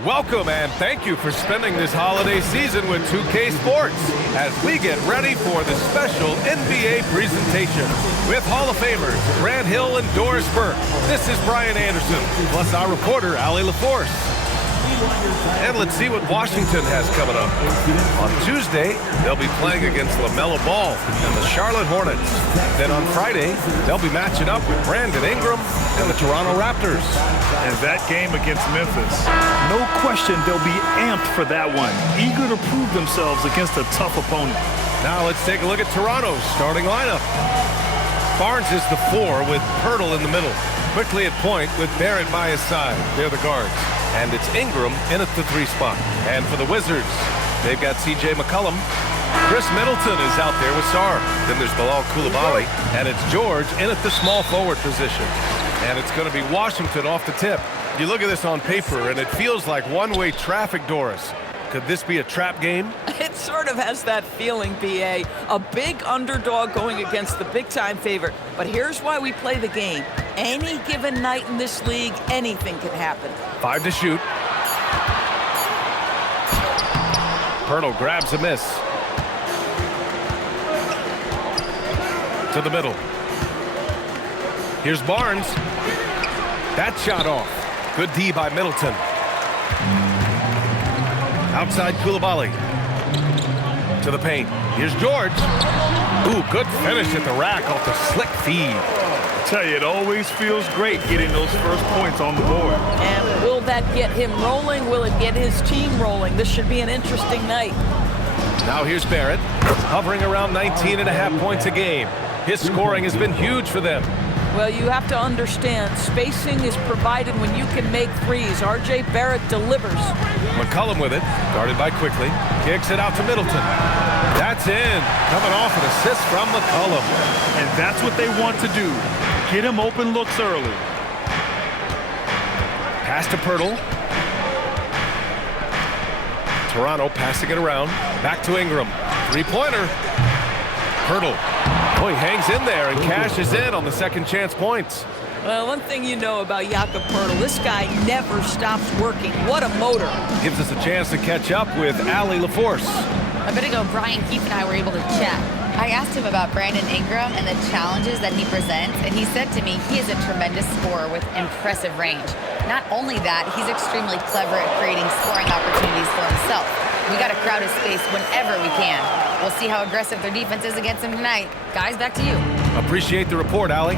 Welcome and thank you for spending this holiday season with 2K Sports as we get ready for the special NBA presentation with Hall of Famers Grant Hill and Doris Burke. This is Brian Anderson, plus our reporter, Allie LaForce. And let's see what Washington has coming up. On Tuesday, they'll be playing against LaMelo Ball and the Charlotte Hornets. Then on Friday, they'll be matching up with Brandon Ingram and the Toronto Raptors. And that game against Memphis, no question they'll be amped for that one, eager to prove themselves against a tough opponent. Now let's take a look at Toronto's starting lineup. Barnes is the 4 with Pirtle in the middle. Quickly at point with Barrett by his side. They're the guards. And it's Ingram in at the 3 spot. And for the Wizards, they've got C.J. McCollum. Chris Middleton is out there with Sarr. Then there's Bilal Coulibaly. And it's George in at the small forward position. And it's going to be Washington off the tip. You look at this on paper, and it feels like one-way traffic, Doris. Could this be a trap game? It sort of has that feeling, B.A. A big underdog going against the big-time favorite. But here's why we play the game. Any given night in this league, anything can happen. 5 to shoot. Pirtle grabs a miss. To the middle. Here's Barnes. That shot off. Good D by Middleton. Outside Coulibaly. To the paint. Here's George. Ooh, good finish at the rack off the slick feed. I tell you, it always feels great getting those first points on the board. And will that get him rolling? Will it get his team rolling? This should be an interesting night. Now here's Barrett, hovering around 19.5 points a game. His scoring has been huge for them. Well, you have to understand, spacing is provided when you can make threes. R.J. Barrett delivers. McCollum with it, guarded by Quickly. Kicks it out to Middleton. That's in. Coming off an assist from McCollum. And that's what they want to do. Get him open looks early. Pass to Pirtle. Toronto passing it around. Back to Ingram. Three-pointer. Pirtle. Oh, he hangs in there and cashes in on the second chance points. Well, one thing you know about Jakob Pirtle, this guy never stops working. What a motor. Gives us a chance to catch up with Allie LaForce. A bit ago, Brian Keefe and I were able to chat. I asked him about Brandon Ingram and the challenges that he presents, and he said to me he is a tremendous scorer with impressive range. Not only that, he's extremely clever at creating scoring opportunities for himself. We got to crowd his space whenever we can. We'll see how aggressive their defense is against him tonight. Guys, back to you. Appreciate the report, Allie.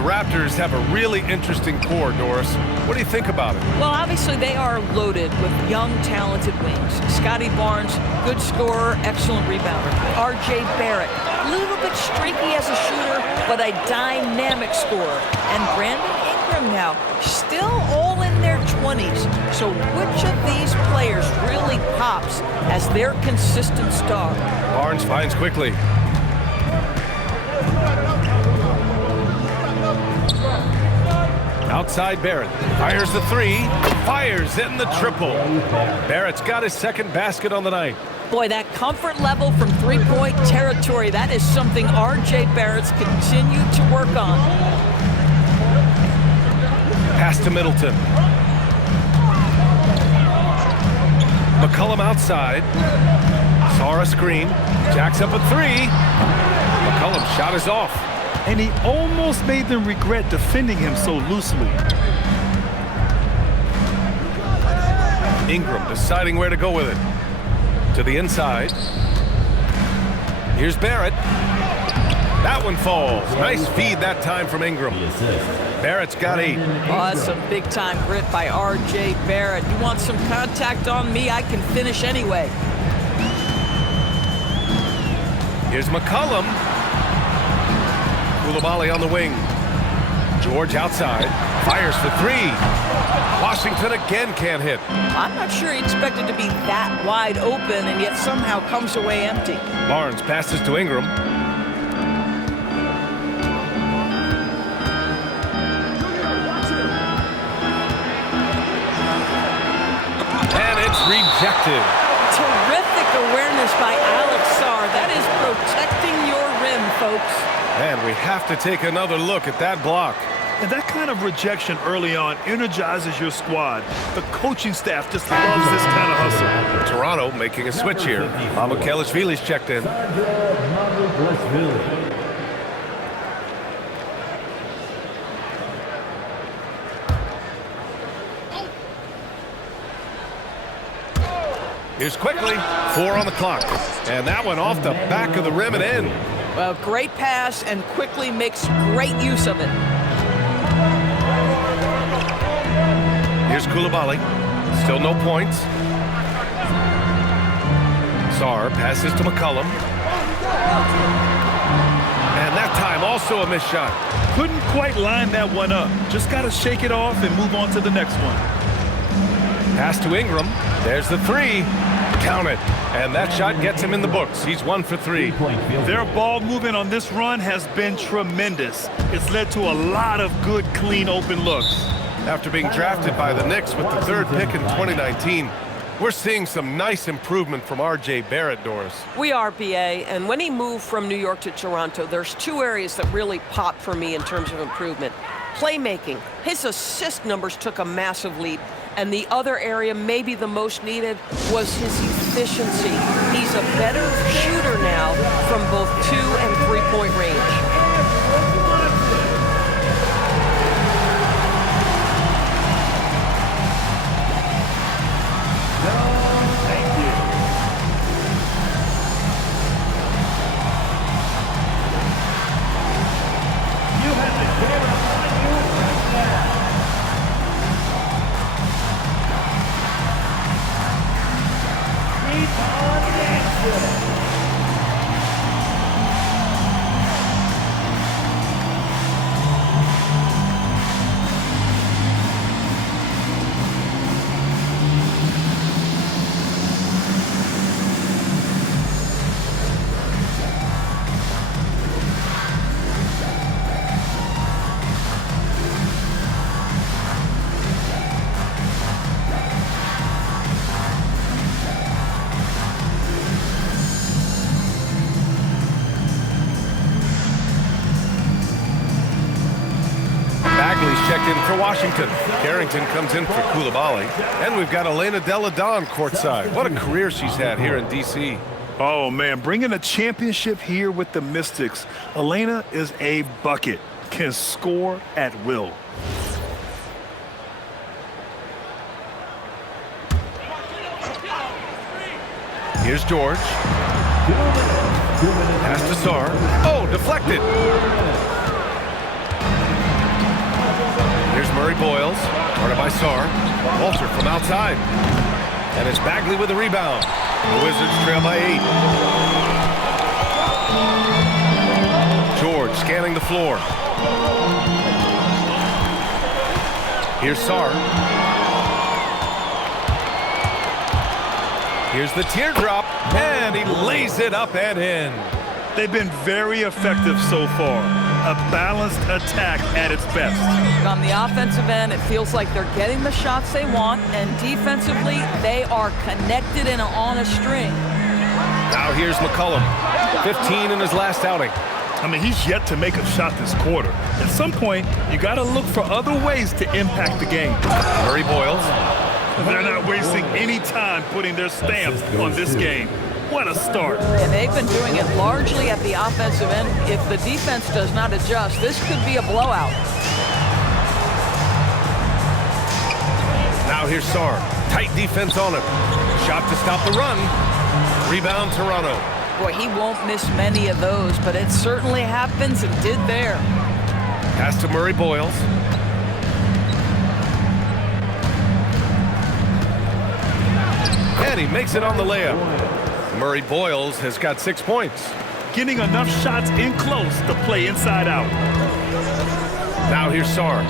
The Raptors have a really interesting core, Doris. What do you think about it? Well, obviously they are loaded with young, talented wings. Scotty Barnes, good scorer, excellent rebounder. R.J. Barrett, a little bit streaky as a shooter, but a dynamic scorer. And Brandon Ingram now, still all in their 20s. So which of these players really pops as their consistent star? Barnes finds Quickly. Outside Barrett. Fires the 3. Fires in the triple. Barrett's got his second basket on the night. Boy, that comfort level from three-point territory, that is something R.J. Barrett's continued to work on. Pass to Middleton. McCollum outside. Sarr a screen. Jacks up a 3. McCollum's shot is off. And he almost made them regret defending him so loosely. Ingram deciding where to go with it. To the inside. Here's Barrett. That one falls. Nice feed that time from Ingram. Barrett's got 8. Oh, that's some big-time grit by R.J. Barrett. You want some contact on me, I can finish anyway. Here's McCollum. Coulibaly on the wing. George outside. Fires for 3. Washington again can't hit. I'm not sure he expected to be that wide open and yet somehow comes away empty. Barnes passes to Ingram. And it's rejected. Terrific awareness by Alex Sarr. That is protecting your rim, folks. And we have to take another look at that block. And that kind of rejection early on energizes your squad. The coaching staff just loves this kind of hustle. Toronto making a switch here. Mamukelashvili's checked in. Here's quickly. 4 on the clock. And that one off the back of the rim and in. Well, great pass, and quickly makes great use of it. Here's Koulibaly. Still no points. Sarr passes to McCollum. And that time also a missed shot. Couldn't quite line that one up. Just got to shake it off and move on to the next one. Pass to Ingram. There's the 3. Count it. And that shot gets him in the books. He's 1 for 3. Their ball movement on this run has been tremendous. It's led to a lot of good, clean, open looks. After being drafted by the Knicks with the 3rd pick in 2019, we're seeing some nice improvement from R.J. Barrett, Doris. We are, BA, and when he moved from New York to Toronto, there's 2 areas that really popped for me in terms of improvement. Playmaking. His assist numbers took a massive leap. And the other area, maybe the most needed, was his efficiency. He's a better shooter now from both 2- and 3-point range. Checked in for Washington. Carrington comes in for Koulibaly. And we've got Elena Delle Donne courtside. What a career she's had here in D.C. Oh, man, bringing a championship here with the Mystics. Elena is a bucket, can score at will. Here's George. Pass to Sarr. Oh, deflected. Here's Murray Boyles, guarded by Sarr. Walter from outside. And it's Bagley with the rebound. The Wizards trail by 8. George scanning the floor. Here's Sarr. Here's the teardrop, and he lays it up and in. They've been very effective so far. A balanced attack at its best. On the offensive end, it feels like they're getting the shots they want, and defensively, they are connected and on a string. Now here's McCollum, 15 in his last outing. I mean, he's yet to make a shot this quarter. At some point, you got to look for other ways to impact the game. Murray Boyles. They're not wasting any time putting their stamp on this game. What a start. And they've been doing it largely at the offensive end. If the defense does not adjust, this could be a blowout. Now here's Sarr. Tight defense on him. Shot to stop the run. Rebound Toronto. Boy, he won't miss many of those, but it certainly happens and did there. Pass to Murray Boyles. And he makes it on the layup. Murray Boyles has got 6 points. Getting enough shots in close to play inside out. Now here's Sarr.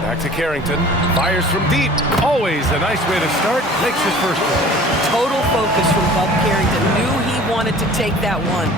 Back to Carrington. Fires from deep. Always a nice way to start. Makes his first one. Total focus from Bob Carrington. Knew he wanted to take that one.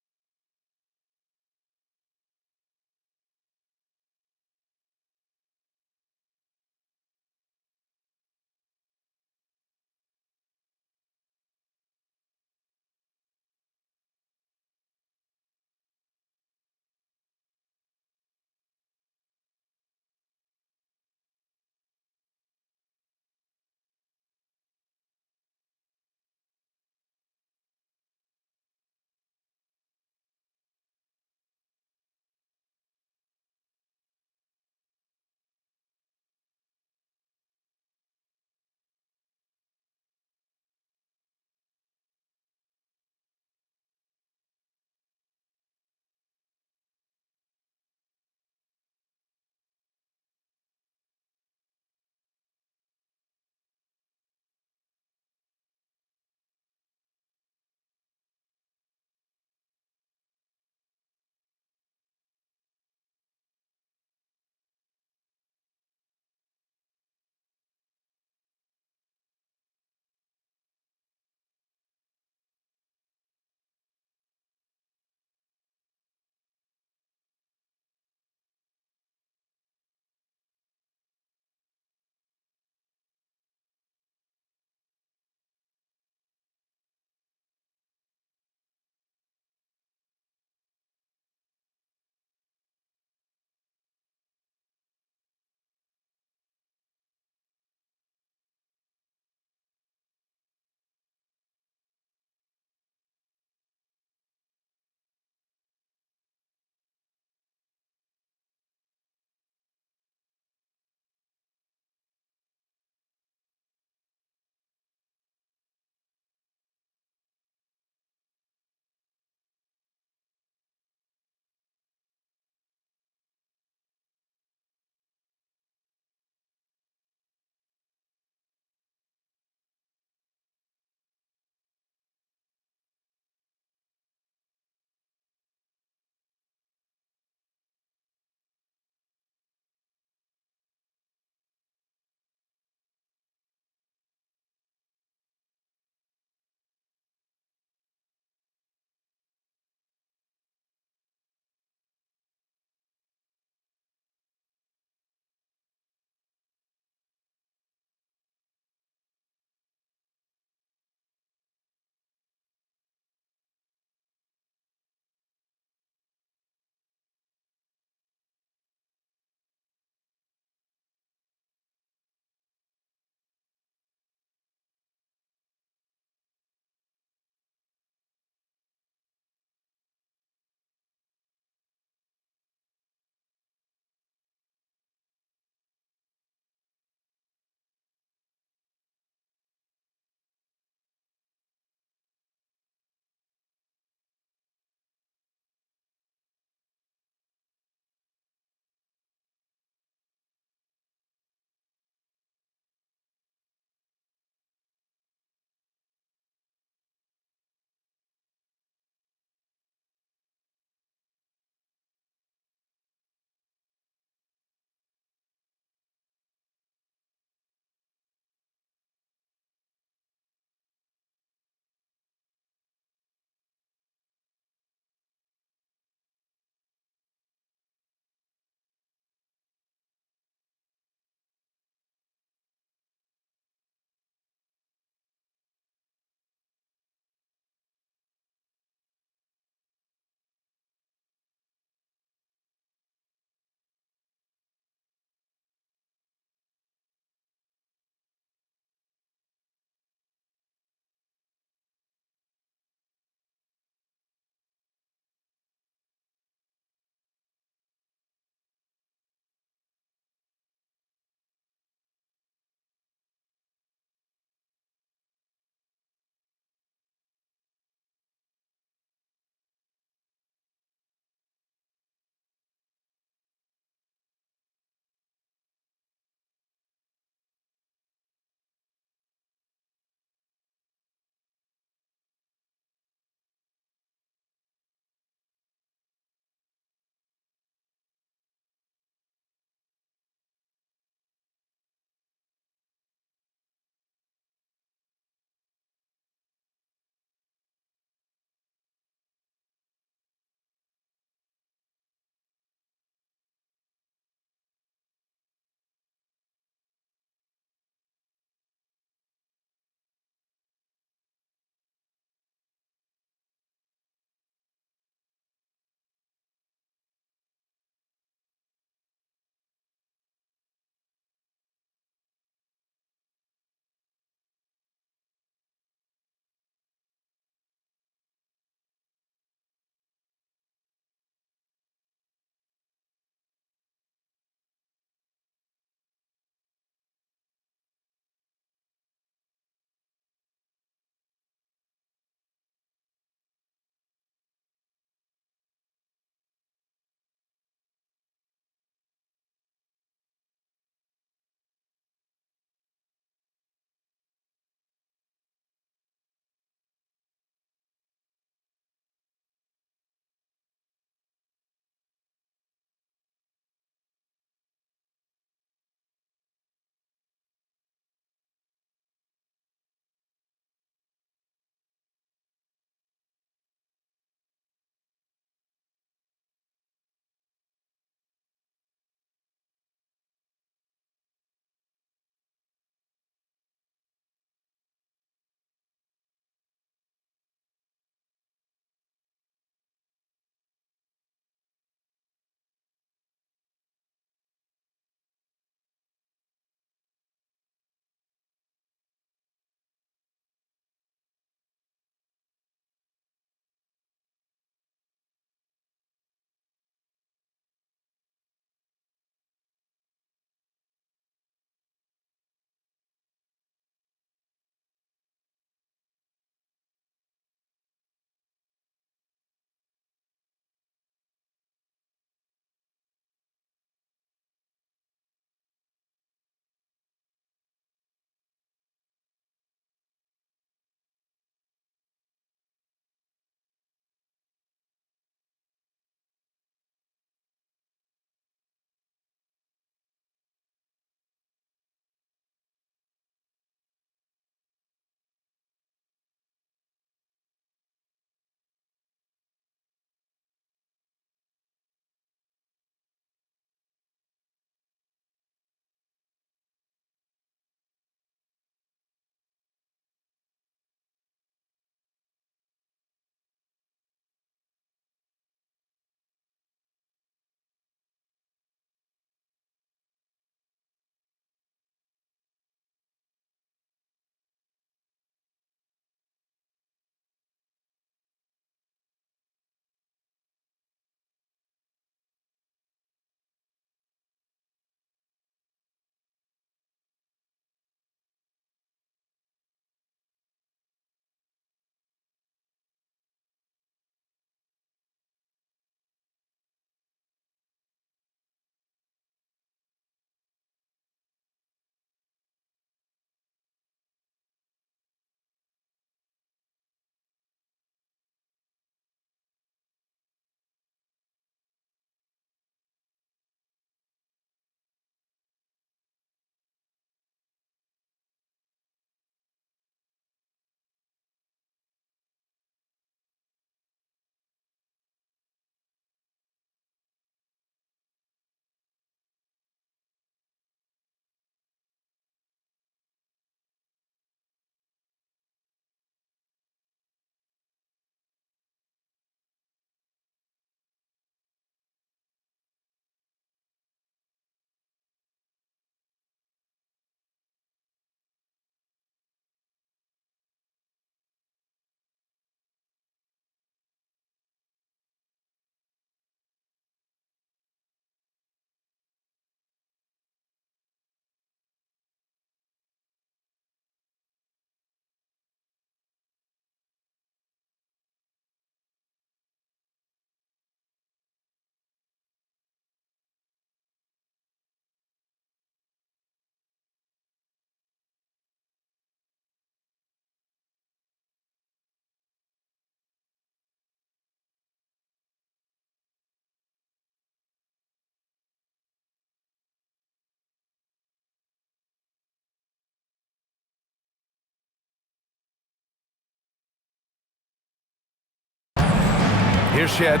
Here's Shed.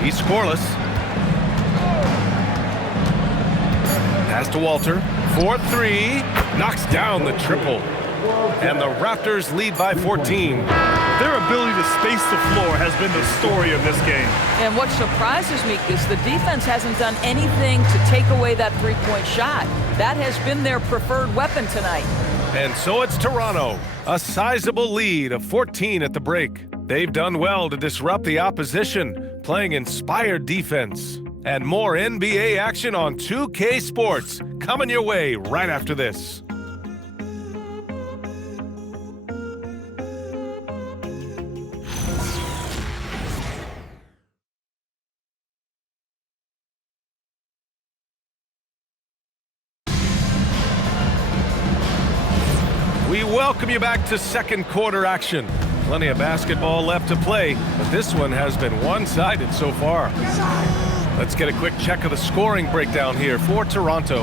He's scoreless. Pass to Walter. 4-3. Knocks down the triple. And the Raptors lead by 14. Their ability to space the floor has been the story of this game. And what surprises me is the defense hasn't done anything to take away that three-point shot. That has been their preferred weapon tonight. And so it's Toronto, a sizable lead of 14 at the break. They've done well to disrupt the opposition, playing inspired defense. And more NBA action on 2K Sports coming your way right after this. We welcome you back to second quarter action. Plenty of basketball left to play, but this one has been one-sided so far. Let's get a quick check of the scoring breakdown here for Toronto.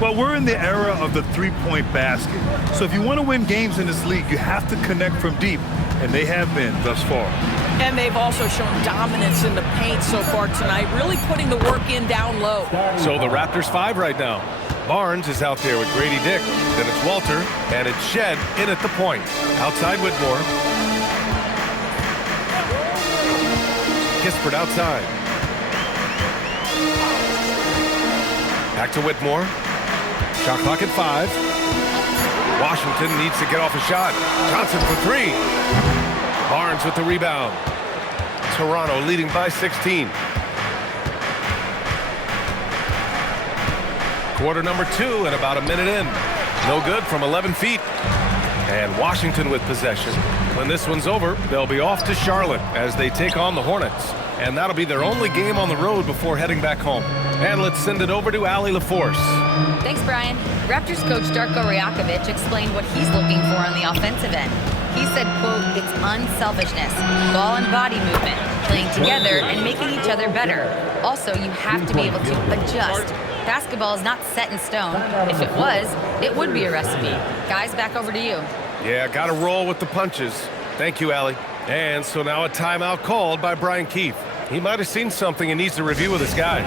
Well, we're in the era of the three-point basket. So if you want to win games in this league, you have to connect from deep, and they have been thus far. And they've also shown dominance in the paint so far tonight, really putting the work in down low. So the Raptors 5 right now. Barnes is out there with Grady Dick. Then it's Walter, and it's Shed in at the point. Outside Whitmore. Kispert outside. Back to Whitmore. Shot clock at 5. Washington needs to get off a shot. Johnson for 3. Barnes with the rebound. Toronto leading by 16. Quarter number 2 and about a minute in. No good from 11 feet. And Washington with possession. When this one's over, they'll be off to Charlotte as they take on the Hornets. And that'll be their only game on the road before heading back home. And let's send it over to Allie LaForce. Thanks, Brian. Raptors coach Darko Rajakovic explained what he's looking for on the offensive end. He said, quote, it's unselfishness, ball and body movement, playing together and making each other better. Also, you have to be able to adjust. Basketball is not set in stone. If it was, it would be a recipe. Guys, back over to you. Yeah, got to roll with the punches. Thank you, Allie. And so now a timeout called by Brian Keefe. He might have seen something and needs to review with his guys.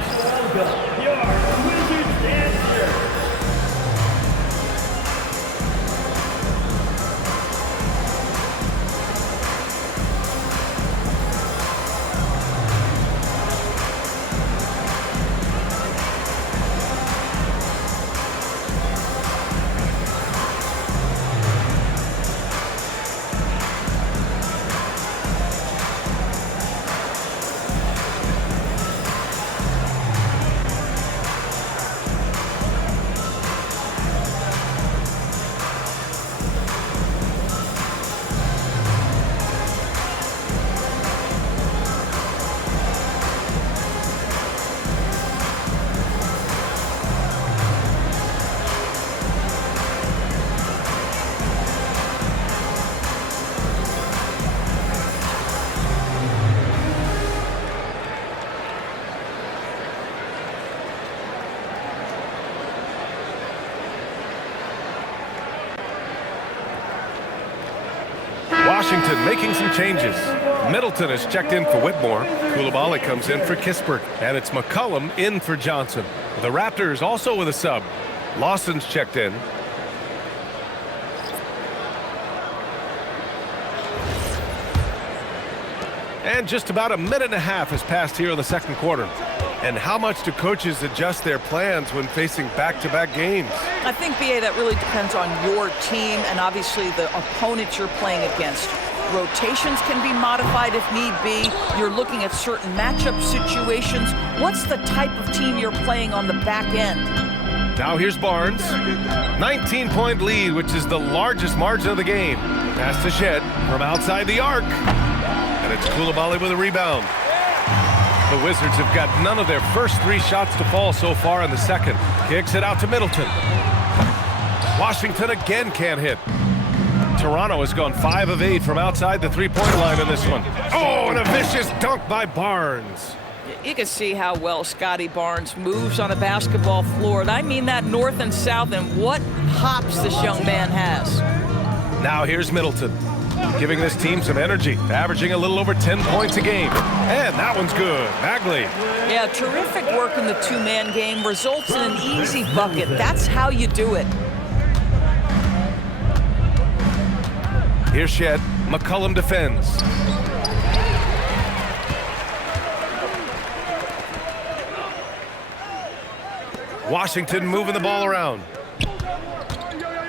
Washington making some changes. Middleton has checked in for Whitmore. Coulibaly comes in for Kispert. And it's McCollum in for Johnson. The Raptors also with a sub. Lawson's checked in. And just about a minute and a half has passed here in the second quarter. And how much do coaches adjust their plans when facing back-to-back games? I think, B.A., that really depends on your team and obviously the opponent you're playing against. Rotations can be modified if need be. You're looking at certain matchup situations. What's the type of team you're playing on the back end? Now here's Barnes. 19-point lead, which is the largest margin of the game. Pass to Shed from outside the arc. And it's Coulibaly with a rebound. The Wizards have got none of their first 3 shots to fall so far in the second. Kicks it out to Middleton. Washington again can't hit. Toronto has gone 5 of 8 from outside the three-point line in this one. Oh, and a vicious dunk by Barnes. You can see how well Scotty Barnes moves on a basketball floor. And I mean that north and south, and what hops this young man has. Now here's Middleton. giving this team some energy, averaging a little over 10 points a game. And that one's good. Bagley. Yeah, terrific work in the two-man game results in an easy bucket. That's how you do it. Here's Shed. McCollum defends. Washington moving the ball around.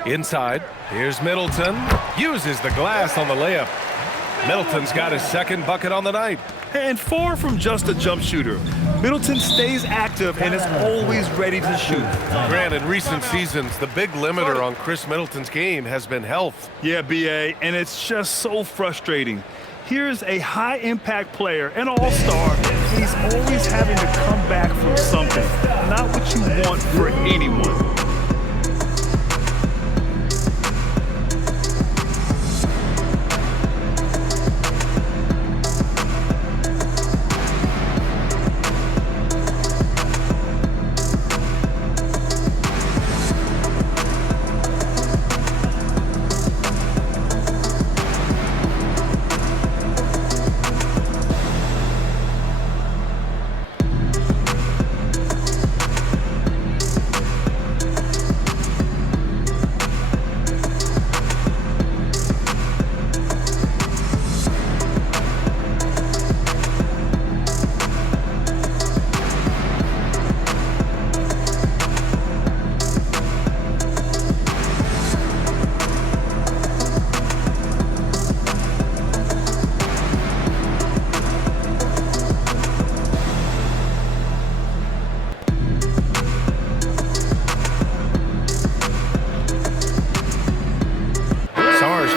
Inside. Here's Middleton. Uses the glass on the layup. Middleton's got his second bucket on the night. And far from just a jump shooter, Middleton stays active and is always ready to shoot. Grant, in recent seasons, the big limiter on Chris Middleton's game has been health. Yeah, B.A., and it's just so frustrating. Here's a high-impact player, an all-star, and he's always having to come back from something. Not what you want for anyone.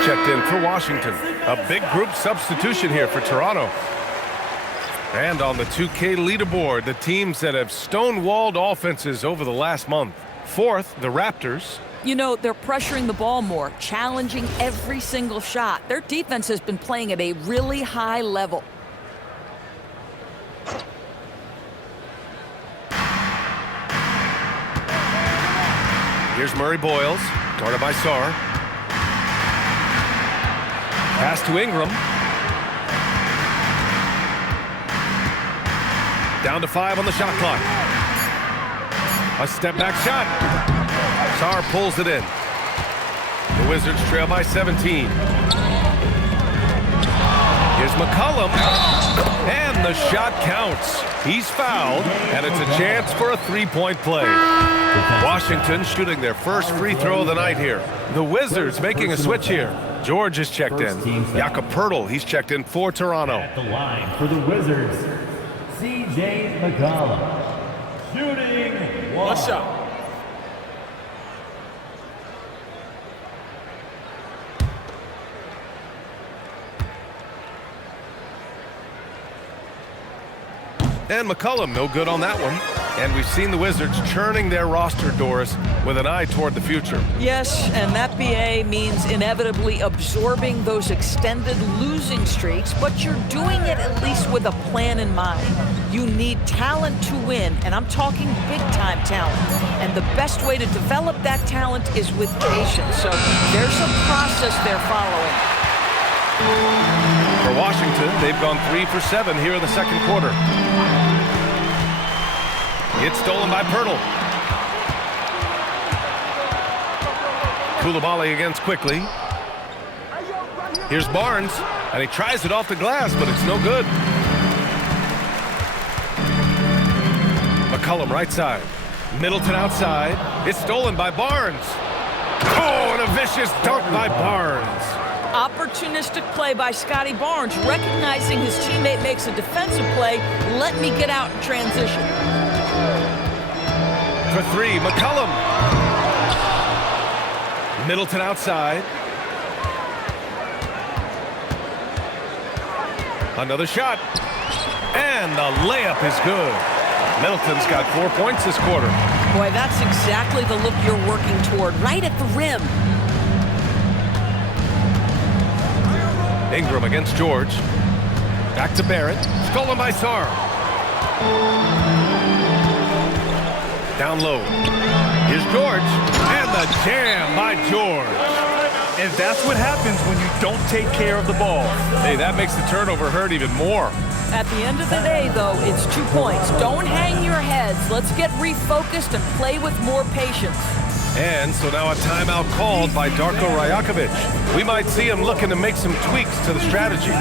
Checked in for Washington. A big group substitution here for Toronto. And on the 2K leaderboard, the teams that have stonewalled offenses over the last month. Fourth, the Raptors. You know, they're pressuring the ball more, challenging every single shot. Their defense has been playing at a really high level. Here's Murray Boyles, guarded by Sarr. Pass to Ingram. Down to 5 on the shot clock. A step-back shot. Sarr pulls it in. The Wizards trail by 17. Here's McCollum. And the shot counts. He's fouled, and it's a chance for a three-point play. Washington shooting their first free throw of the night here. The Wizards making a switch here. George is checked in. Jakob Poeltl, he's checked in for Toronto. At the line for the Wizards, C.J. McCollum. Shooting one. Shot. And McCollum, no good on that one. And we've seen the Wizards churning their roster doors with an eye toward the future. Yes, and that BA means inevitably absorbing those extended losing streaks, but you're doing it at least with a plan in mind. You need talent to win, and I'm talking big-time talent. And the best way to develop that talent is with patience. So there's a process they're following. For Washington, they've gone 3 for 7 here in the second quarter. It's stolen by Poeltl. Koulibaly against quickly. Here's Barnes, and he tries it off the glass, but it's no good. McCollum right side. Middleton outside. It's stolen by Barnes. Oh, and a vicious dunk by Barnes. Opportunistic play by Scotty Barnes, recognizing his teammate makes a defensive play. Let me get out in transition. For 3, McCollum. Middleton outside. Another shot. And the layup is good. Middleton's got 4 points this quarter. Boy, that's exactly the look you're working toward, right at the rim. Ingram against George. Back to Barrett. Stolen by Sarr. Down low. Here's George. And the jam by George. And that's what happens when you don't take care of the ball. Hey, that makes the turnover hurt even more. At the end of the day, though, it's 2 points. Don't hang your heads. Let's get refocused and play with more patience. And so now a timeout called by Darko Rajakovic. We might see him looking to make some tweaks to the strategy.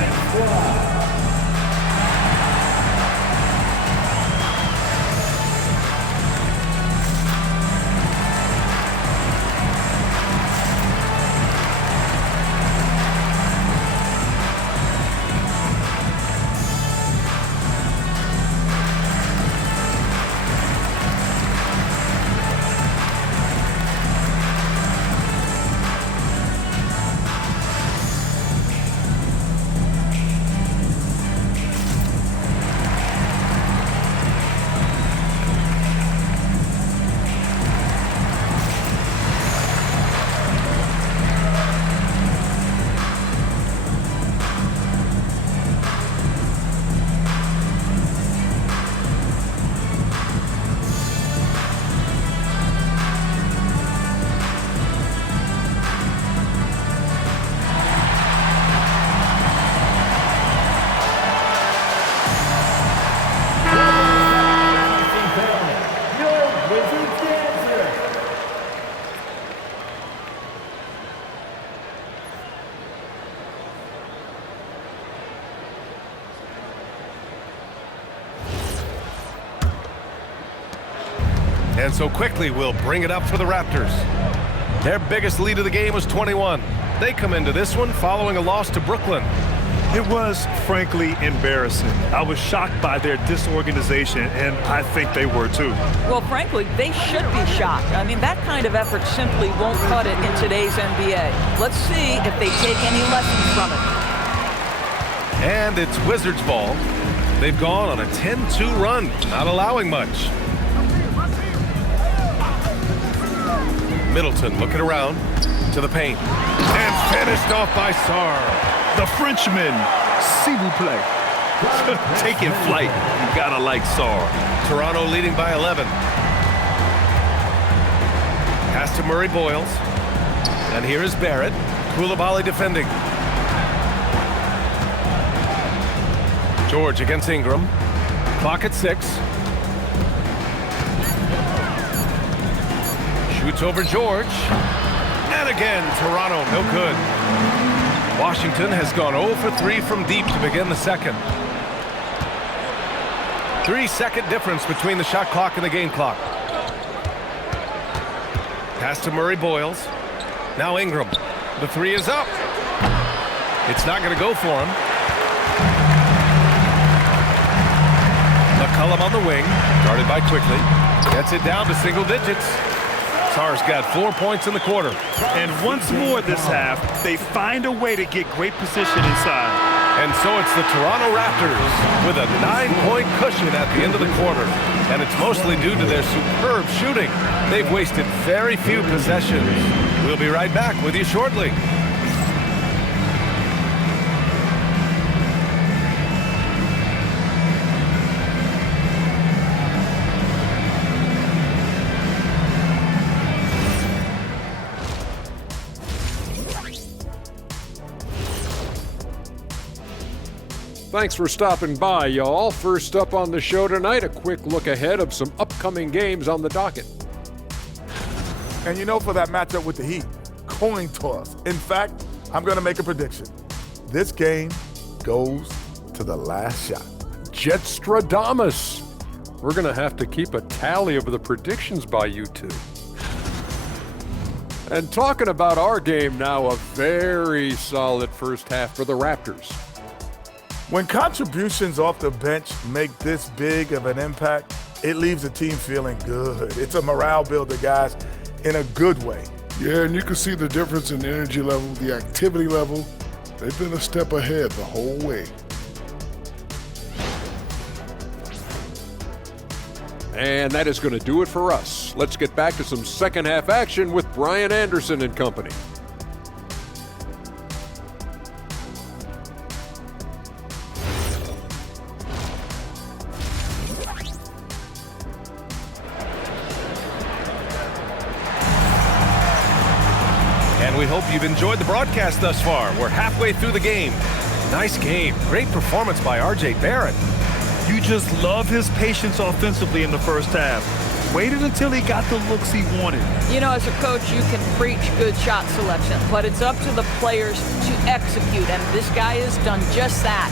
And so quickly we'll bring it up for the Raptors. Their biggest lead of the game was 21. They come into this one following a loss to Brooklyn. It was, frankly, embarrassing. I was shocked by their disorganization, and I think they were too. Well, frankly, they should be shocked. I mean, that kind of effort simply won't cut it in today's NBA. Let's see if they take any lessons from it. And it's Wizards ball. They've gone on a 10-2 run, not allowing much. Middleton looking around to the paint. And finished off by Sarr. The Frenchman, s'il vous plaît. Taking flight. You gotta like Sarr. Toronto leading by 11. Pass to Murray Boyles. And here is Barrett. Koulibaly defending. George against Ingram. Clock at 6. Shoots over George. And again, Toronto, no good. Washington has gone 0 for 3 from deep to begin the second. 3-second difference between the shot clock and the game clock. Pass to Murray Boyles. Now Ingram. The three is up. It's not going to go for him. McCollum on the wing. Guarded by Quickly. Gets it down to single digits. Sarr's got 4 points in the quarter. And once more this half, they find a way to get great position inside. And so it's the Toronto Raptors with a 9-point cushion at the end of the quarter. And it's mostly due to their superb shooting. They've wasted very few possessions. We'll be right back with you shortly. Thanks for stopping by, y'all. First up on the show tonight, a quick look ahead of some upcoming games on the docket. And you know, for that matchup with the Heat, coin toss. In fact, I'm going to make a prediction. This game goes to the last shot. Jetstradamus. We're going to have to keep a tally of the predictions by you two. And talking about our game now, a very solid first half for the Raptors. When contributions off the bench make this big of an impact, it leaves the team feeling good. It's a morale builder, guys, in a good way. Yeah, and you can see the difference in the energy level, the activity level. They've been a step ahead the whole way. And that is going to do it for us. Let's get back to some second half action with Brian Anderson and company. And we hope you've enjoyed the broadcast thus far. We're halfway through the game. Nice game. Great performance by R.J. Barrett. You just love his patience offensively in the first half. Waited until he got the looks he wanted. You know, as a coach, you can preach good shot selection, but it's up to the players to execute, and this guy has done just that.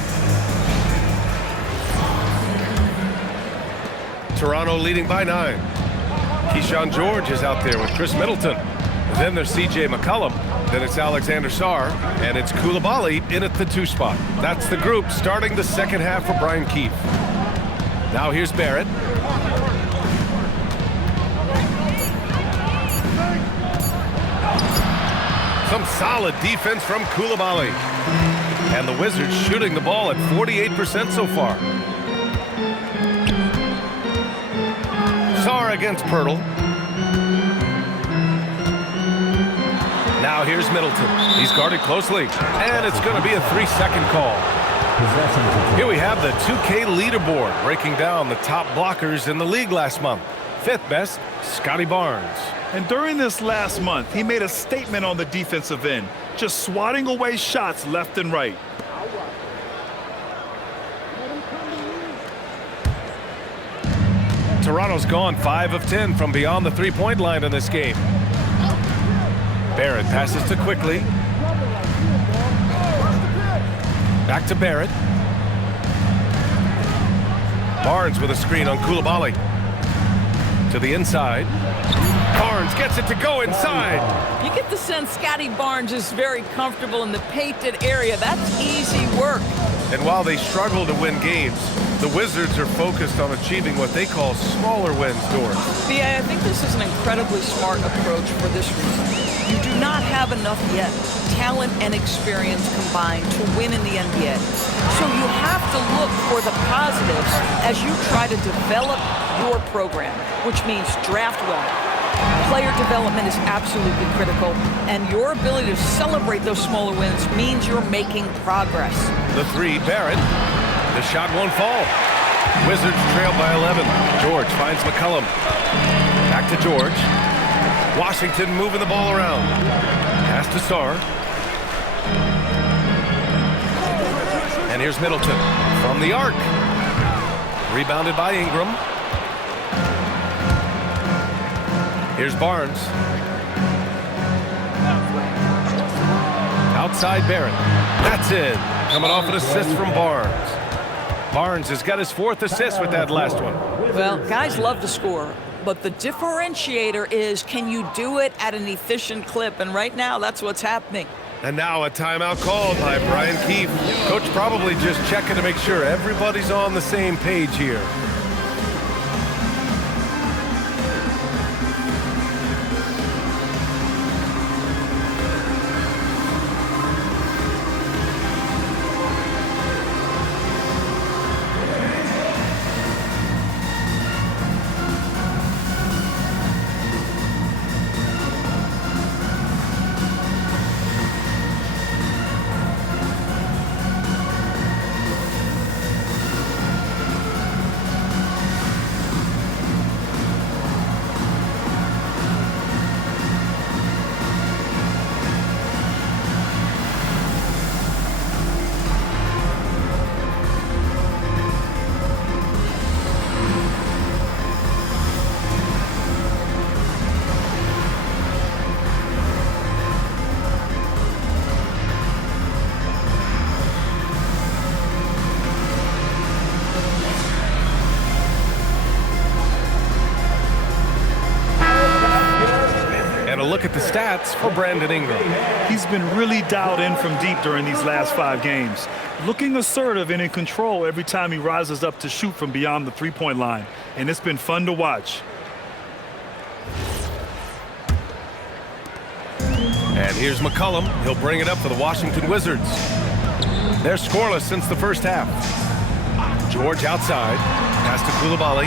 Toronto leading by 9. Keyshawn George is out there with Chris Middleton. And then there's C.J. McCollum. Then it's Alexander Sarr. And it's Koulibaly in at the 2 spot. That's the group starting the second half for Brian Keefe. Now here's Barrett. Some solid defense from Koulibaly. And the Wizards shooting the ball at 48% so far. Sarr against Pirtle. Now here's Middleton. He's guarded closely. And it's going to be a 3-second call. Here we have the 2K leaderboard breaking down the top blockers in the league last month. 5th best, Scotty Barnes. And during this last month, he made a statement on the defensive end, just swatting away shots left and right. Toronto's gone 5 of 10 from beyond the 3-point line in this game. Barrett passes to Quickly. Back to Barrett. Barnes with a screen on Koulibaly. To the inside. Barnes gets it to go inside. You get the sense Scotty Barnes is very comfortable in the painted area. That's easy work. And while they struggle to win games, the Wizards are focused on achieving what they call smaller wins, Doris. Yeah, I think this is an incredibly smart approach for this reason. You do not have enough yet, talent and experience combined, to win in the NBA. So you have to look for the positives as you try to develop your program, which means draft well. Player development is absolutely critical, and your ability to celebrate those smaller wins means you're making progress. The 3, Barrett. The shot won't fall. Wizards trail by 11. George finds McCollum. Back to George. Washington moving the ball around. Pass to Sarr. And here's Middleton from the arc. Rebounded by Ingram. Here's Barnes. Outside Barrett. That's it. Coming off an assist from Barnes. Barnes has got his 4th assist with that last one. Well, guys love to score, but the differentiator is, can you do it at an efficient clip? And right now, that's what's happening. And now a timeout called by Brian Keefe. Coach probably just checking to make sure everybody's on the same page here. Look at the stats for Brandon Ingram. He's been really dialed in from deep during these last 5 games. Looking assertive and in control every time he rises up to shoot from beyond the 3-point line. And it's been fun to watch. And here's McCollum. He'll bring it up for the Washington Wizards. They're scoreless since the first half. George outside. Pass to Koulibaly.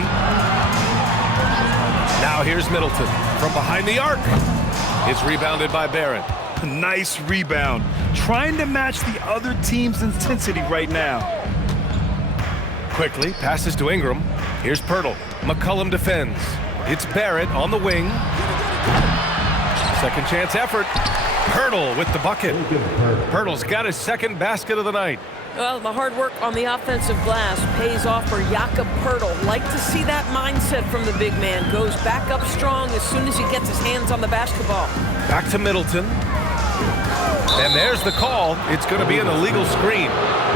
Now here's Middleton from behind the arc. It's rebounded by Barrett. Nice rebound. Trying to match the other team's intensity right now. Quickly passes to Ingram. Here's Pirtle. McCollum defends. It's Barrett on the wing. Second chance effort. Pirtle with the bucket. Pirtle's got his second basket of the night. Well, the hard work on the offensive glass pays off for Jakob Pirtle. Like to see that mindset from the big man. Goes back up strong as soon as he gets his hands on the basketball. Back to Middleton. And there's the call. It's going to be an illegal screen.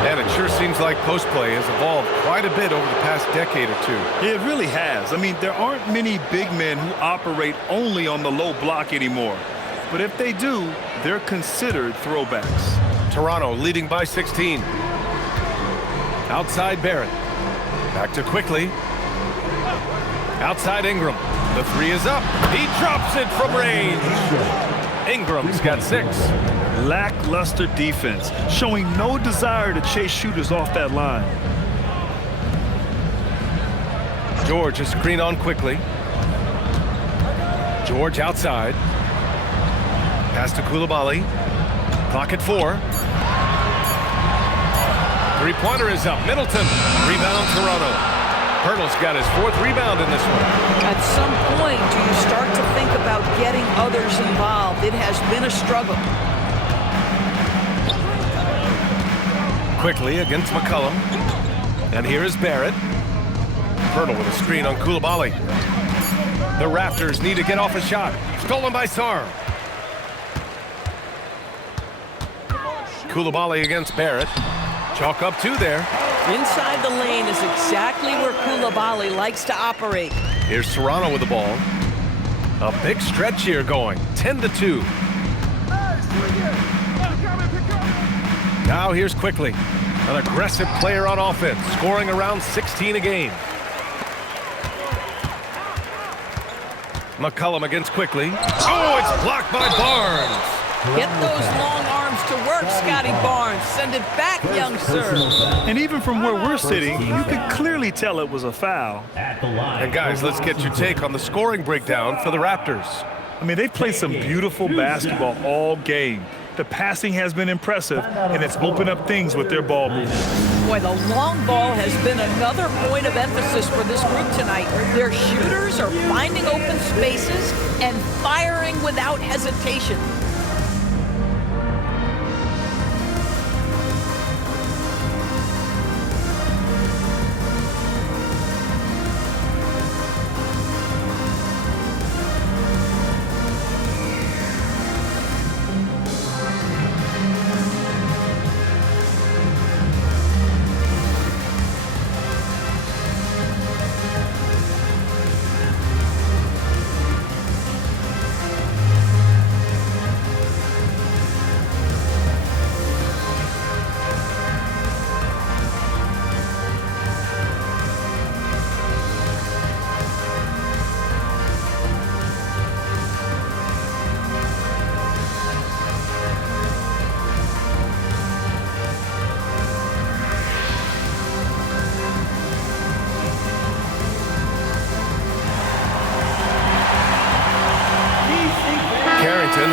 And it sure seems like post play has evolved quite a bit over the past decade or two. It really has. I mean, there aren't many big men who operate only on the low block anymore. But if they do, they're considered throwbacks. Toronto leading by 16. Outside Barrett. Back to Quickly. Outside Ingram. The three is up. He drops it from range. Ingram's got 6. Lackluster defense, showing no desire to chase shooters off that line. George, a screen on Quickly. George outside. Pass to Coulibaly. Clock at 4. Three-pointer is up. Middleton. Rebound Toronto. Pirtle's got his 4th rebound in this one. At some point, do you start to think about getting others involved? It has been a struggle. Quickly against McCollum. And here is Barrett. Pirtle with a screen on Coulibaly. The Raptors need to get off a shot. Stolen by Sarr. Coulibaly against Barrett. Chalk up 2 there. Inside the lane is exactly where Coulibaly likes to operate. Here's Toronto with the ball. A big stretch here going. 10-2. Now here's Quickly. An aggressive player on offense, scoring around 16 a game. McCollum against Quickly. Oh, it's blocked by Barnes. Get those long arms to work, Scotty Barnes. Send it back, young sir. And even from where we're sitting, you could clearly tell it was a foul. And guys, let's get your take on the scoring breakdown for the Raptors. I mean, they've played some beautiful basketball all game. The passing has been impressive, and it's opened up things with their ball movement. Boy, the long ball has been another point of emphasis for this group tonight. Their shooters are finding open spaces and firing without hesitation.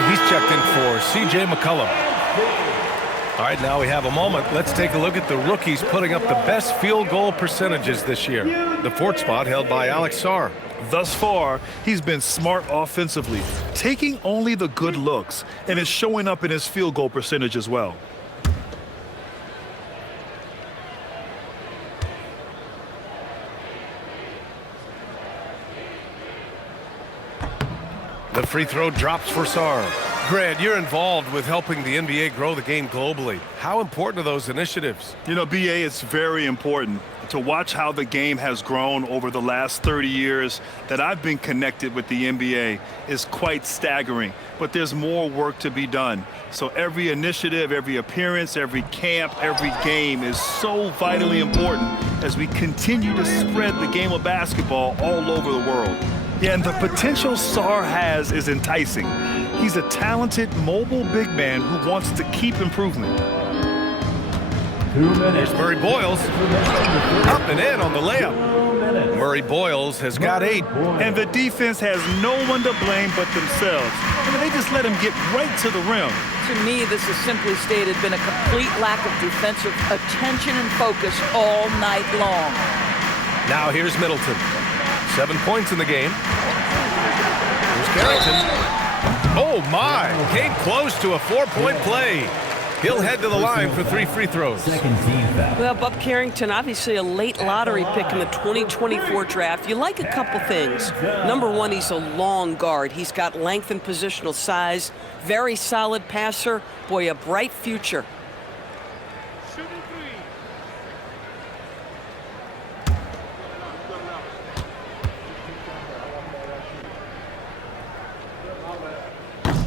He's checked in for C.J. McCollum. All right, now we have a moment. Let's take a look at the rookies putting up the best field goal percentages this year. The 4th spot held by Alex Sarr. Thus far, he's been smart offensively, taking only the good looks, and it's showing up in his field goal percentage as well. The free throw drops for Sarr. Grant, you're involved with helping the NBA grow the game globally. How important are those initiatives? You know, BA, it's very important to watch how the game has grown over the last 30 years that I've been connected with the NBA is quite staggering. But there's more work to be done. So every initiative, every appearance, every camp, every game is so vitally important as we continue to spread the game of basketball all over the world. Yeah, and the potential Sarr has is enticing. He's a talented, mobile big man who wants to keep improvement. Here's Murray Boyles. Up and in on the layup. Murray Boyles has got 8. And the defense has no one to blame but themselves. I mean, they just let him get right to the rim. To me, this has simply stated been a complete lack of defensive attention and focus all night long. Now here's Middleton. 7 points in the game. Here's Carrington. Oh, my. Came close to a 4-point play. He'll head to the line for 3 free throws. Second team foul. Well, Bub Carrington, obviously a late lottery pick in the 2024 draft. You like a couple things. Number one, he's a long guard. He's got length and positional size. Very solid passer. Boy, a bright future.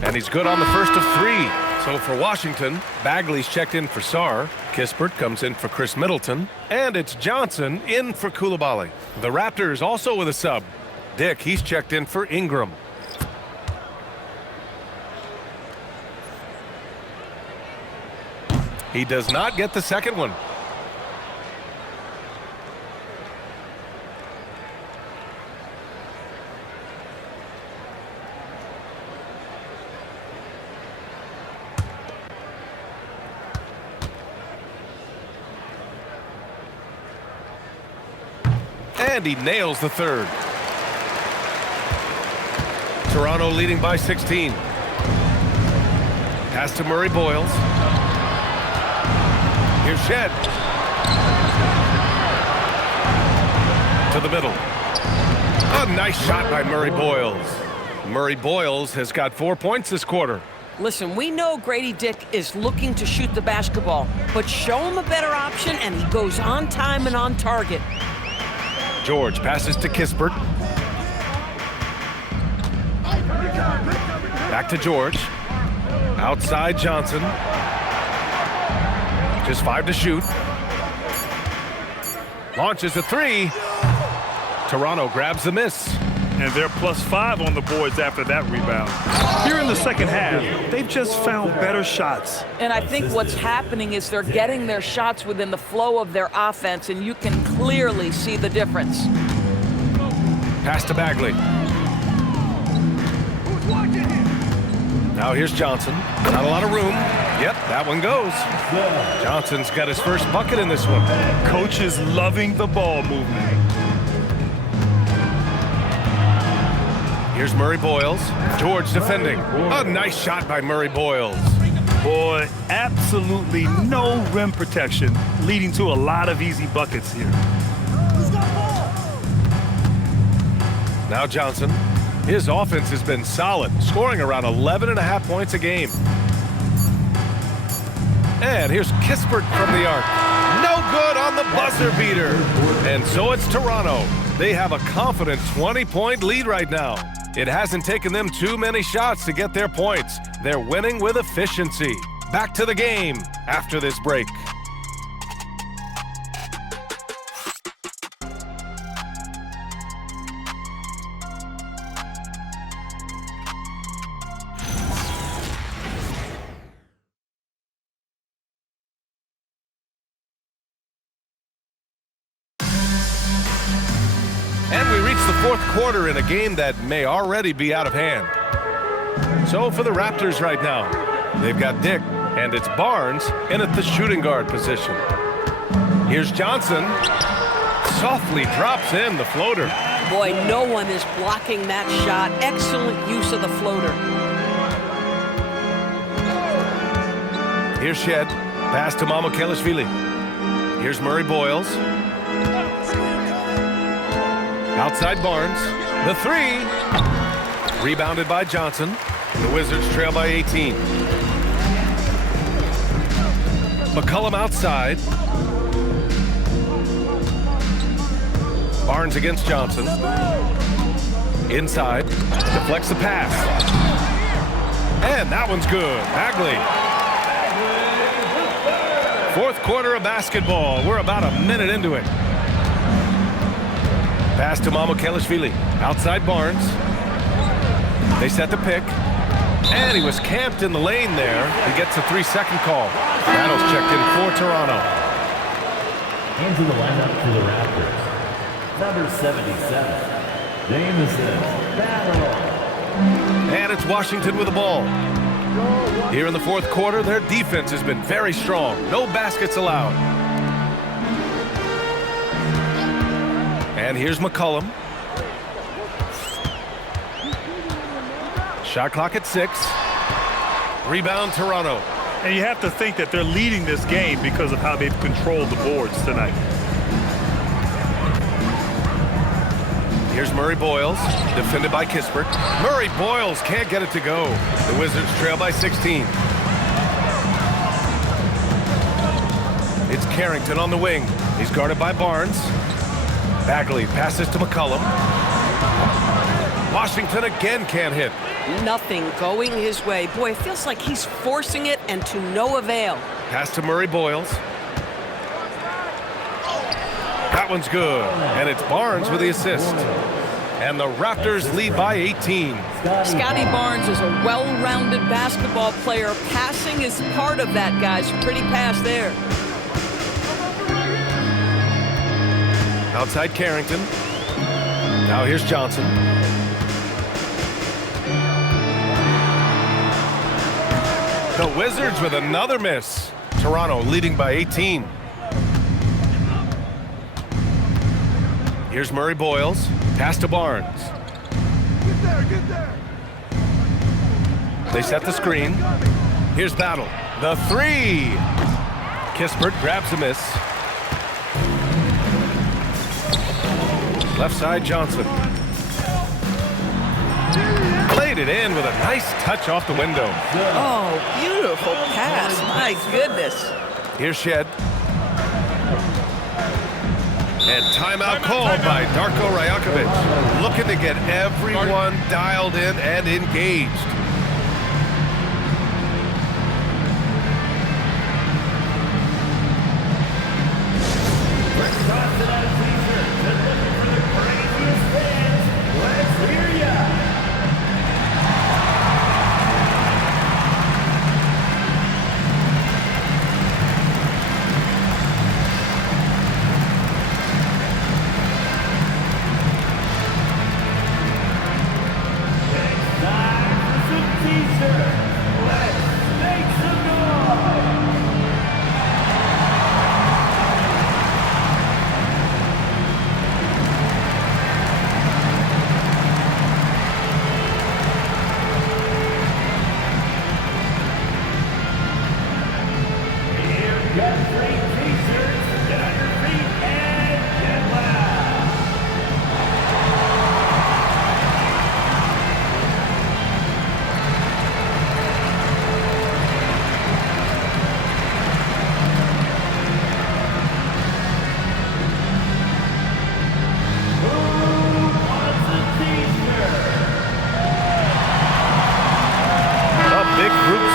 And he's good on the first of 3. So for Washington, Bagley's checked in for Sarr. Kispert comes in for Chris Middleton. And it's Johnson in for Coulibaly. The Raptors also with a sub. Dick, he's checked in for Ingram. He does not get the second one. And he nails the third. Toronto leading by 16. Pass to Murray Boyles. Here's Shed. To the middle. A nice shot by Murray Boyles. Murray Boyles has got 4 points this quarter. Listen, we know Grady Dick is looking to shoot the basketball, but show him a better option, and he goes on time and on target. George passes to Kispert. Back to George. Outside Johnson. Just 5 to shoot. Launches a 3. Toronto grabs the miss. And they're +5 on the boards after that rebound. Here in the second half, they've just found better shots. And I think what's happening is they're getting their shots within the flow of their offense, and you can clearly see the difference. Pass to Bagley. Now here's Johnson. Not a lot of room. Yep, that one goes. Johnson's got his first bucket in this one. Coach is loving the ball movement. Here's Murray Boyles. George defending. A nice shot by Murray Boyles. Boy, absolutely no rim protection, leading to a lot of easy buckets here. Now Johnson. His offense has been solid, scoring around 11.5 points a game. And here's Kispert from the arc. No good on the buzzer beater. And so it's Toronto. They have a confident 20-point lead right now. It hasn't taken them too many shots to get their points. They're winning with efficiency. Back to the game after this break. And we reach the fourth quarter in a game that may already be out of hand. So for the Raptors right now, they've got Dick, and it's Barnes in at the shooting guard position. Here's Johnson. Softly drops in the floater. Boy, no one is blocking that shot. Excellent use of the floater. Here's Shed. Pass to Mamukelashvili. Here's Murray Boyles. Outside Barnes. The 3. Rebounded by Johnson. The Wizards trail by 18. McCollum outside. Barnes against Johnson. Inside. Deflects the pass. And that one's good. Bagley. Fourth quarter of basketball. We're about a minute into it. Pass to Mamukelashvili. Outside Barnes. They set the pick. And he was camped in the lane there. He gets a 3-second call. Battles checked in for Toronto. Into the lineup for the Raptors. Number 77, Jamison Battle. And it's Washington with the ball. Here in the fourth quarter, their defense has been very strong. No baskets allowed. And here's McCollum. Shot clock at 6. Rebound Toronto. And you have to think that they're leading this game because of how they've controlled the boards tonight. Here's Murray Boyles, defended by Kispert. Murray Boyles can't get it to go. The Wizards trail by 16. It's Carrington on the wing. He's guarded by Barnes. Bagley passes to McCollum. Washington again can't hit. Nothing going his way. Boy, it feels like he's forcing it and to no avail. Pass to Murray Boyles. That one's good. And it's Barnes with the assist. And the Raptors lead by 18. Scotty Barnes is a well-rounded basketball player. Passing is part of that, guys. Pretty pass there. Outside Carrington. Now here's Johnson. The Wizards with another miss. Toronto leading by 18. Here's Murray Boyles. Pass to Barnes. Get there. They set the screen. Here's Battle. The 3. Kispert grabs a miss. Left side Johnson. Played it in with a nice touch off the window. Oh, beautiful pass. My goodness. Here's Shed. And timeout called by Darko Rajakovic. Looking to get everyone dialed in and engaged.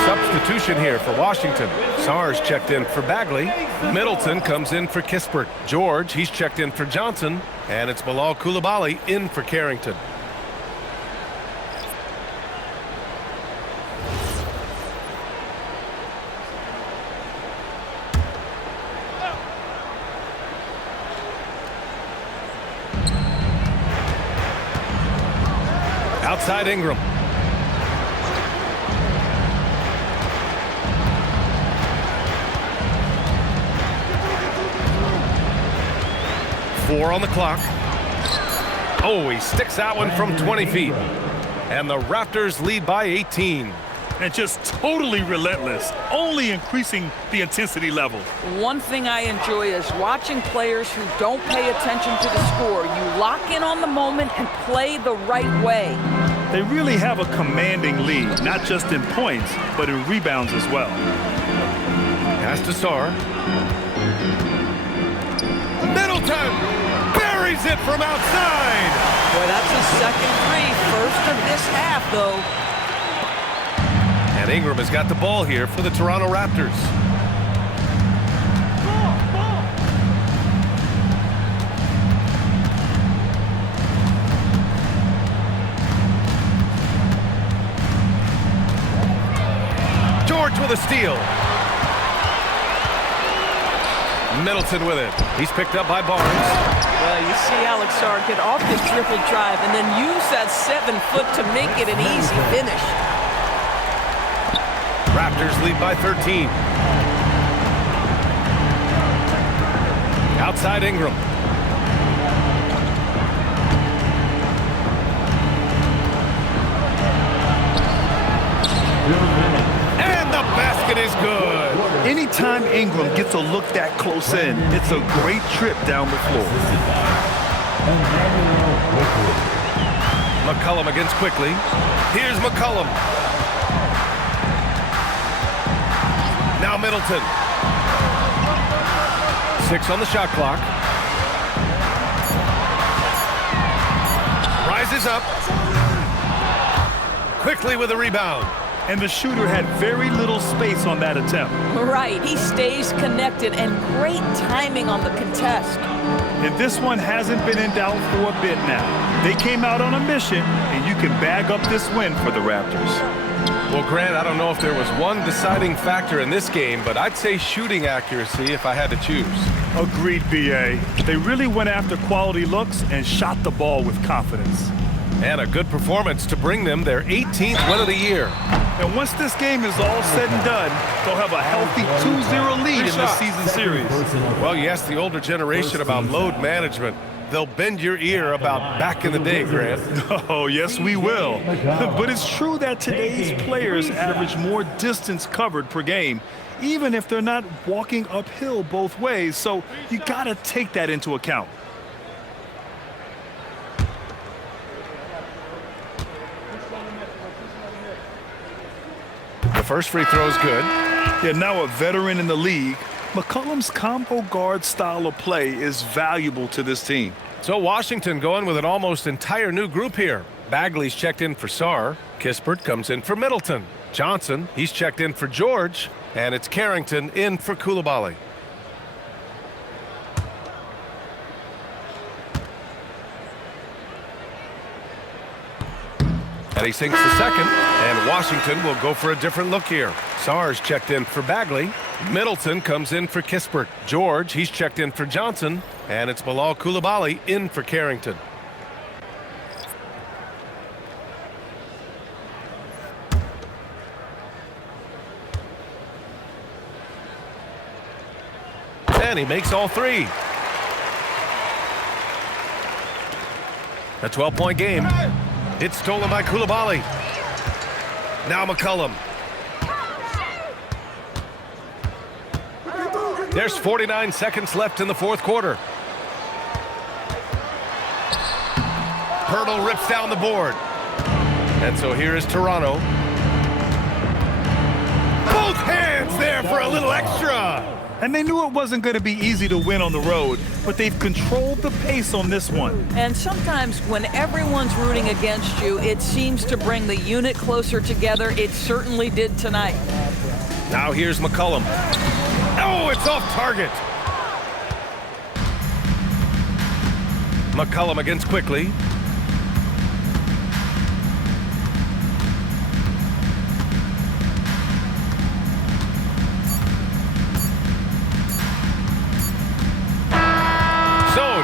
Substitution here for Washington. Sars checked in for Bagley. Middleton comes in for Kispert. George, he's checked in for Johnson. And it's Bilal Coulibaly in for Carrington. Outside Ingram. Four on the clock. Oh, he sticks that one from 20 feet. And the Raptors lead by 18. And just totally relentless, only increasing the intensity level. One thing I enjoy is watching players who don't pay attention to the score. You lock in on the moment and play the right way. They really have a commanding lead, not just in points, but in rebounds as well. Pass to Sar. Middleton buries it from outside. Boy, that's his second three. First of this half, though. And Ingram has got the ball here for the Toronto Raptors. George with a steal. Middleton with it. He's picked up by Barnes. Well, you see Alex Sar get off the triple drive and then use that 7 foot to make it an easy finish. Raptors lead by 13. Outside Ingram. is good. Anytime Ingram gets a look that close in, it's a great trip down the floor. McCollum against Quickly. Here's McCollum. Now Middleton. 6 on the shot clock. Rises up. Quickly with a rebound. And the shooter had very little space on that attempt. Right, he stays connected and great timing on the contest. And this one hasn't been in doubt for a bit now. They came out on a mission, and you can bag up this win for the Raptors. Well, Grant, I don't know if there was one deciding factor in this game, but I'd say shooting accuracy if I had to choose. Agreed, B.A. They really went after quality looks and shot the ball with confidence. And a good performance to bring them their 18th win of the year. And once this game is all said and done, they'll have a healthy 2-0 lead in the season series. Well, you ask the older generation about load management. They'll bend your ear about back in the day, Grant. Oh, yes, we will. But it's true that today's players average more distance covered per game, even if they're not walking uphill both ways. So you got to take that into account. The first free throw is good. Yeah, now a veteran in the league, McCollum's combo guard style of play is valuable to this team. So Washington going with an almost entire new group here. Bagley's checked in for Sarr. Kispert comes in for Middleton. Johnson, he's checked in for George. And it's Carrington in for Coulibaly. And he sinks the second, and Washington will go for a different look here. Sarr's checked in for Bagley. Middleton comes in for Kispert. George, he's checked in for Johnson, and it's Bilal Coulibaly in for Carrington. And he makes all three. A 12-point game. It's stolen by Coulibaly. Now McCollum. There's 49 seconds left in the fourth quarter. Pirtle rips down the board. And so here is Toronto. Both hands there for a little extra. And they knew it wasn't going to be easy to win on the road, but they've controlled the pace on this one. And sometimes when everyone's rooting against you, it seems to bring the unit closer together. It certainly did tonight. Now here's McCollum. Oh, it's off target. McCollum against Quickly.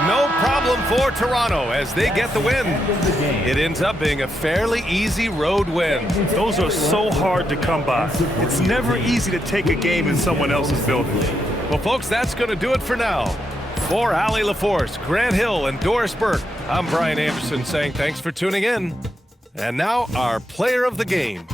No problem for Toronto as they get the win. It ends up being a fairly easy road win. Those are so hard to come by. It's never easy to take a game in someone else's building. Well, folks, that's going to do it for now. For Allie LaForce, Grant Hill, and Doris Burke, I'm Brian Anderson saying thanks for tuning in. And now our player of the game.